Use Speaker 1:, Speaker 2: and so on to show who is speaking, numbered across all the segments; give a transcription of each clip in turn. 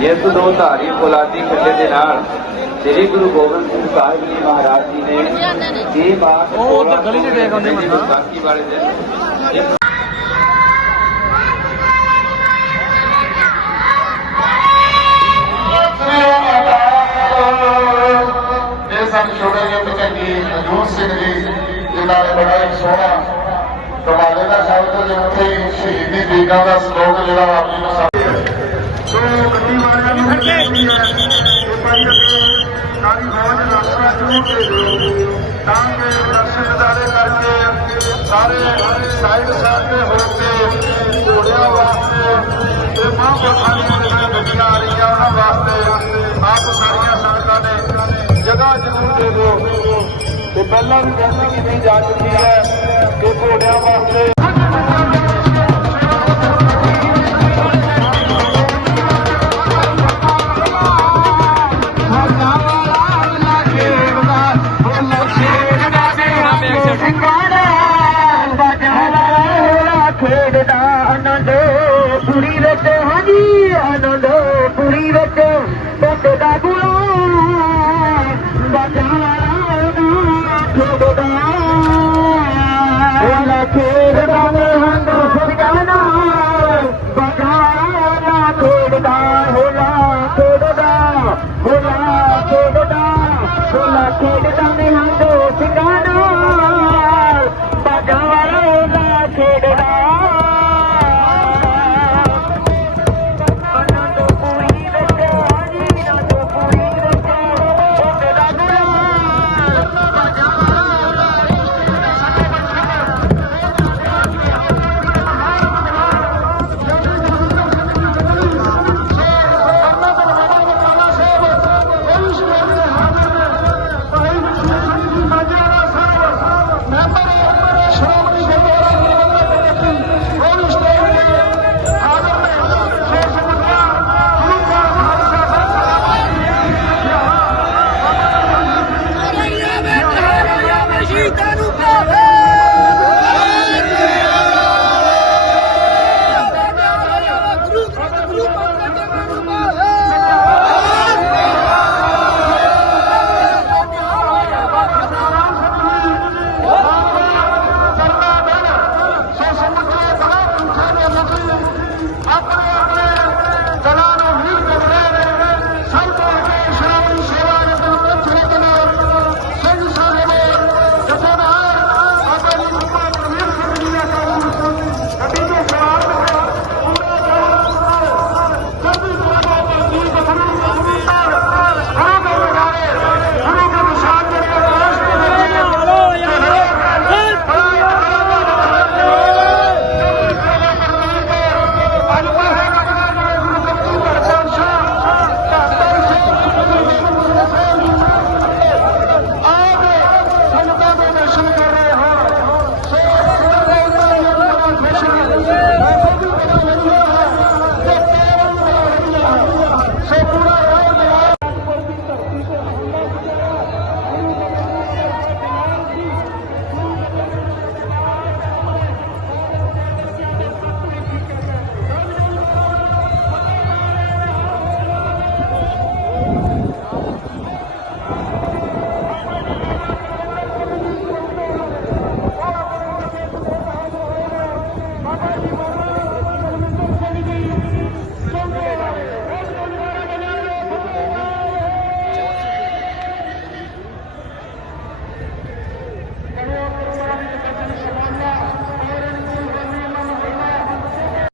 Speaker 1: ਜਿਸ ਦੋ ਧਾਰੀ ਫੌਲਾਦੀ ਖੱਡੇ ਦੇ ਨਾਲ ਸ੍ਰੀ ਗੁਰੂ ਗੋਬਿੰਦ ਸਿੰਘ ਸਾਹਿਬ ਜੀ ਮਹਾਰਾਜ ਜੀ ਨੇ ਇਹ ਬਾਤ
Speaker 2: ਉਹ ਉੱਧਰ ਗਲੀ 'ਚ ਦੇਖ ਆਉਂਦੇ ਬੰਦਾ।
Speaker 1: ਵਿਸਾਖੀ ਵਾਲੇ ਦਿਨ
Speaker 3: ਸਨ ਛੋਟੇ ਜਿਹੇ ਬਚੰਗੀ ਹਜੂਰ ਸਿੰਘ ਜੀ ਜਿਨ੍ਹਾਂ ਨੇ ਬੜਾ ਹੀ ਸੋਹਣਾ ਕਮਾਲੇ ਦਾ ਸ਼ਬਦ ਦੇ ਹੀ ਸ਼ਹੀਦੀ ਬੀਗਾਂ ਦਾ ਸ਼ਲੋਕ ਜਿਹੜਾ ਆਪ ਜੀ ਨੂੰ ਸਮਝ ਸੋ ਗੱਡੀ ਵਾਲਿਆਂ ਨੂੰ ਬੇਨਤੀ ਹੈ ਕਿ ਭਾਈ ਅੱਗੇ ਸਾਰੀ ਫੌਜ ਰਸਤਾ ਜ਼ਰੂਰ ਦਿਓ। ਤਾਂ ਕਿ ਦਰਸ਼ਨ ਦਾਰੇ ਕਰਕੇ ਸਾਰੇ ਸਾਈਡ ਸਾਈਡ ਤੇ ਹੋ ਕੇ ਘੋੜਿਆਂ ਵਾਸਤੇ ਤੇ ਮਹਾਂਪੁਰਖਾਂ ਦੀਆਂ ਜਿਹੜੀਆਂ ਗੱਡੀਆਂ ਆ ਰਹੀਆਂ, ਉਹਨਾਂ ਵਾਸਤੇ ਆਪ ਸਾਰੀਆਂ ਸੰਗਤਾਂ ਨੇ ਜਗ੍ਹਾ ਜ਼ਰੂਰ ਦੇ ਦਿਓ। ਤੇ ਪਹਿਲਾਂ ਵੀ ਕਹਿੰਦਾ ਕੀਤੀ ਜਾ ਚੁੱਕੀ ਹੈ ਕਿ ਘੋੜਿਆਂ ਵਾਸਤੇ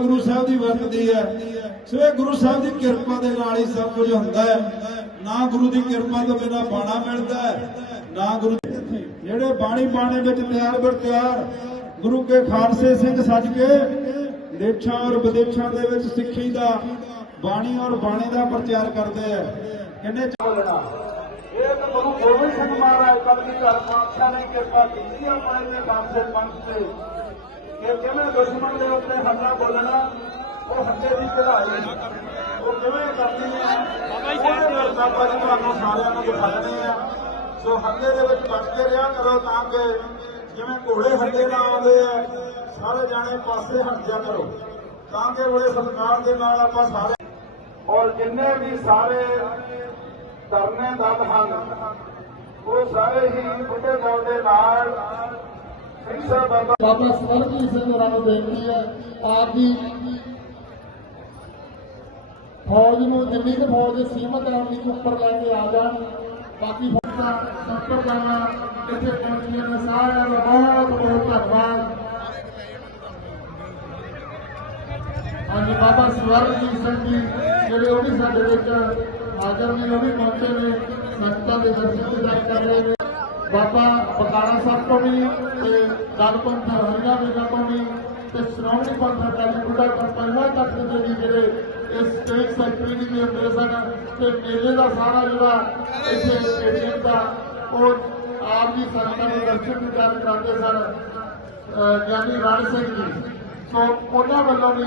Speaker 3: ਗੁਰੂ
Speaker 4: ਸਾਹਿਬ ਦੀ ਵਰਤਦੀ ਹੈ। ਸੋ ਇਹ ਗੁਰੂ ਸਾਹਿਬ ਦੀ ਕਿਰਪਾ ਦੇ ਨਾਲ ਹੀ ਸਭ ਕੁਝ ਹੁੰਦਾ ਹੈ। ਨਾ ਗੁਰੂ ਦੀ ਕਿਰਪਾ ਤੋਂ ਬਿਨਾ ਬਾਣਾ ਮਿਲਦਾ ਹੈ, ਨਾ ਗੁਰੂ ਜਿਹੜੇ ਬਾਣੀ ਬਾਣੇ ਵਿੱਚ ਤਿਆਰ ਬਰ ਤਿਆਰ ਗੁਰੂ ਕੇ ਖਾਲਸੇ ਸਿੰਘ ਸੱਜ ਕੇ ਦੇਸ਼ਾਂ ਔਰ ਵਿਦੇਸ਼ਾਂ ਦੇ ਵਿੱਚ ਸਿੱਖੀ ਦਾ ਬਾਣੀ ਔਰ ਬਾਣੇ ਦਾ ਪ੍ਰਚਾਰ ਕਰਦੇ ਆ। ਕਿੰਨੇ
Speaker 3: ਬੋਲਣਾ ਇਹ ਤਾਂ ਗੁਰੂ ਗੋਬਿੰਦ ਸਿੰਘ ਮਹਾਰਾਜ ਕਲਗੀ ਘਰ ਪਾਤਸ਼ਾਹ ਨੇ ਕਿਰਪਾ ਕੀਤੀ ਆਪਣੇ ਦੇ ਖਾਲਸੇ ਪੰਥ ਤੇ ਕਿ ਕਿਵੇਂ ਦੁਸ਼ਮਣ ਦੇ ਉੱਤੇ ਹੱਲਾ ਬੋਲਣਾ ਉਹ ਹੱਲੇ ਦੀ ਚੜਾਈ ਉਹ ਕਿਵੇਂ ਕਰਨੀ ਹੈ? ਬਾਬਾ ਜੀ ਤੁਹਾਨੂੰ ਸਾਰਿਆਂ ਨੂੰ ਦਿਖਾ ਦੇਣੇ ਆ ਸੋ ਹੱਲੇ ਦੇ ਵਿੱਚ ਬਚ ਕੇ ਰਿਹਾ ਕਰੋ ਤਾਂ ਕਿ ਜਿਵੇਂ ਘੋੜੇ ਹੱਲੇ ਨਾਲ ਆਉਂਦੇ ਆ ਸਾਰੇ ਜਾਣੇ ਪਾਸੇ ਹਟ ਜਾ ਕਰੋ। ਤਾਂ ਕਿ ਬੜੇ ਸਤਿਕਾਰ ਦੇ ਨਾਲ ਆਪਾਂ ਸਾਰੇ
Speaker 4: ਔਰ ਜਿੰਨੇ ਵੀ ਸਾਰੇ ਧਰਨੇ ਦਲ ਹਨ ਉਹ ਸਾਰੇ ਹੀ ਬੁੱਢੇ ਦਲ ਦੇ ਨਾਲ ਸਿੰਘ ਸਾਹਿਬ ਬਾਬਾ
Speaker 5: ਬਾਬਾ ਸਵਰਗੀ ਸਿੰਘ ਹੋਰਾਂ ਨੂੰ ਬੇਨਤੀ ਹੈ ਆਪ ਦੀ ਫੌਜ ਨੂੰ ਜਿੰਨੀ ਕੁ ਫੌਜ ਸੀਮਤ ਹੈ ਉਨੀ ਕੁ ਉੱਪਰ ਲੈ ਕੇ ਆ ਜਾਣ। ਬਾਕੀ ਫੌਜਾਂ ਸੰਪਰਦਾਵਾਂ ਇੱਥੇ ਪਹੁੰਚੀਆਂ ਨੇ ਸਾਰਿਆਂ ਦਾ ਬਹੁਤ ਬਹੁਤ ਧੰਨਵਾਦ। ਹਾਂਜੀ, ਬਾਬਾ ਸਵਰਗੀ ਸਿੰਘ ਜੀ, ਜਿਹੜੇ ਉਹ ਵੀ ਸਾਡੇ ਵਿੱਚ ਹਾਜ਼ਰ ਨੇ, ਉਹ ਵੀ ਪਹੁੰਚੇ ਨੇ, ਸੰਗਤਾਂ ਦੇ ਦਰਸ਼ਨ ਦਿਦਾਰ ਕਰ ਰਹੇ ਨੇ। ਬਾਬਾ ਬਕਾਲਾ ਸਾਹਿਬ ਤੋਂ ਵੀ ਤੇ ਦਲਪੰਥ ਹਰੀਆ ਵੇਗਾ ਤੋਂ ਵੀ ਤੇ ਸ਼੍ਰੋਮਣੀ ਪੰਥ ਅਕਾਲੀ ਬੁੱਢਾ ਤੋਂ ਪਹਿਲਾਂ ਤੱਕ ਦੇ ਜਿਹੜੇ ਇਸ ਸਟੇਟ ਸੈਕਟਰੀ ਵੀ ਹੁੰਦੇ ਸਨ ਤੇ ਮੇਲੇ ਦਾ ਸਾਰਾ ਜਿਹੜਾ ਇੱਥੇ ਸਟੇਡੀਅਮ ਦਾ, ਉਹ ਆਪ ਜੀ ਸੰਗਤਾਂ ਨੂੰ ਦਰਸ਼ਨ ਦਿਦਾਰ ਕਰਾਉਂਦੇ ਸਨ ਗਿਆਨੀ ਰਾਜ ਸਿੰਘ ਜੀ। ਸੋ ਉਹਨਾਂ ਵੱਲੋਂ ਵੀ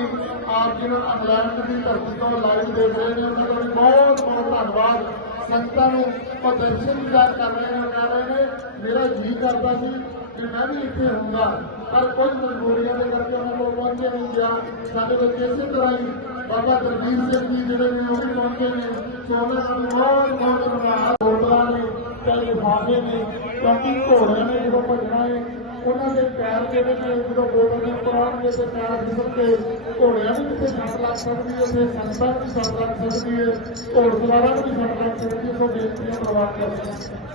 Speaker 5: ਆਪ ਜੀ ਨੂੰ ਇੰਗਲੈਂਡ ਦੀ ਧਰਤੀ ਤੋਂ ਲਾਈਵ ਦੇਖ ਰਹੇ ਨੇ। ਉਹਨਾਂ ਦਾ ਵੀ ਬਹੁਤ ਬਹੁਤ ਧੰਨਵਾਦ। ਸੰਗਤਾਂ ਨੂੰ ਪ੍ਰਦਰਸ਼ਨ ਦਰਸ਼ਨ ਦਿਦਾਰ ਕਰ ਰਹੇ ਨੇ, ਕਰ ਰਹੇ ਨੇ। ਮੇਰਾ ਜੀ ਕਰਦਾ ਸੀ ਕਿ ਮੈਂ ਵੀ ਇੱਥੇ ਹੁੰਦਾ ਪਰ ਕੁਝ ਮਜਬੂਰੀਆਂ ਦੇ ਕਰਕੇ ਉਹਨਾਂ ਕੋਲ ਪਹੁੰਚੇ ਨਹੀਂ ਗਿਆ। ਸਾਡੇ ਕੋਲ ਇਸੇ ਤਰ੍ਹਾਂ ਹੀ ਬਾਬਾ ਦਰਜੀਤ ਸਿੰਘ ਜੀ ਜਿਹੜੇ ਨੇ ਉਹ ਵੀ ਪਹੁੰਚੇ ਨੇ ਸੋ ਉਹਨਾਂ ਦਾ ਵੀ ਬਹੁਤ ਬਹੁਤ ਧੰਨਵਾਦ ਹੋਟਲਾਂ ਨੇ ਚਾਹੇ ਲਿਫਾਫੇ ਨੇ ਕਿਉਂਕਿ ਘੋੜਿਆਂ ਨੇ ਜਦੋਂ ਭੱਜਣਾ ਹੈ ਉਹਨਾਂ ਦੇ ਪੈਰ ਜਿਹੜੇ ਨੇ ਜਦੋਂ ਗੋਡਾਂ ਦੇ ਉੱਪਰ ਆਉਣਗੇ ਤੇ ਪੈਰ ਫਿਸਲ ਕੇ ਘੋੜਿਆਂ ਨੂੰ ਵੀ ਤੇ ਸੱਟ ਲੱਗ ਸਕਦੀ ਹੈ ਤੇ ਸੰਗਤਾਂ ਨੂੰ ਵੀ ਸੱਟ ਲੱਗ ਸਕਦੀ ਹੈ ਘੋੜ ਸਵਾਰਾਂ ਨੂੰ ਵੀ ਸੱਟ ਲੱਗ ਸਕਦੀ ਹੈ ਸੋ ਬੇਨਤੀਆਂ ਪ੍ਰਵਾਨ ਕਰਦੇ ਹਾਂ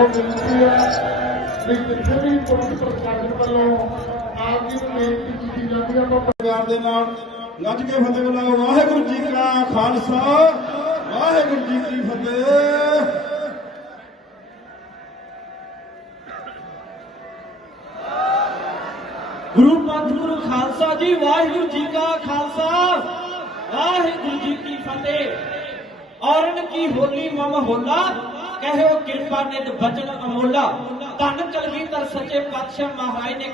Speaker 5: ਉਹ ਬੇਨਤੀ ਹੈ ਕਿ ਜਿੱਥੇ ਵੀ ਪੁਲਿਸ ਪ੍ਰਸ਼ਾਸਨ ਵੱਲੋਂ ਆਪ ਜੀ ਨੂੰ ਬੇਨਤੀ ਕੀਤੀ ਜਾਂਦੀ ਹੈ ਤਾਂ
Speaker 4: ਪਿਆਰ ਦੇ ਨਾਲ ਗੱਜ ਕੇ ਫਤਿਹ ਬੁਲਾਓ। ਵਾਹਿਗੁਰੂ ਜੀ ਕਾ ਖਾਲਸਾ, ਵਾਹਿਗੁਰੂ ਜੀ ਕੀ ਫਤਿਹ।
Speaker 6: ਗੁਰੂ ਪੰਥ ਗੁਰੂ ਖਾਲਸਾ ਜੀ, ਵਾਹਿਗੁਰੂ ਜੀ ਕਾ ਖਾਲਸਾ, ਵਾਹਿਗੁਰੂ ਜੀ ਕੀ ਫਤਿਹ। ਔਰਨ ਕੀ ਹੋਲੀ ਮਮ ਹੋਲਾ ਕਹਿਓ ਕਿਰਪਾ ਨਿਤ ਬਚਨ ਅਮੋਲਾ। ਧੰਨ ਕਲਗੀਧਰ ਸੱਚੇ ਪਾਤਸ਼ਾਹ ਮਹਾਰਾਜ ਨੇ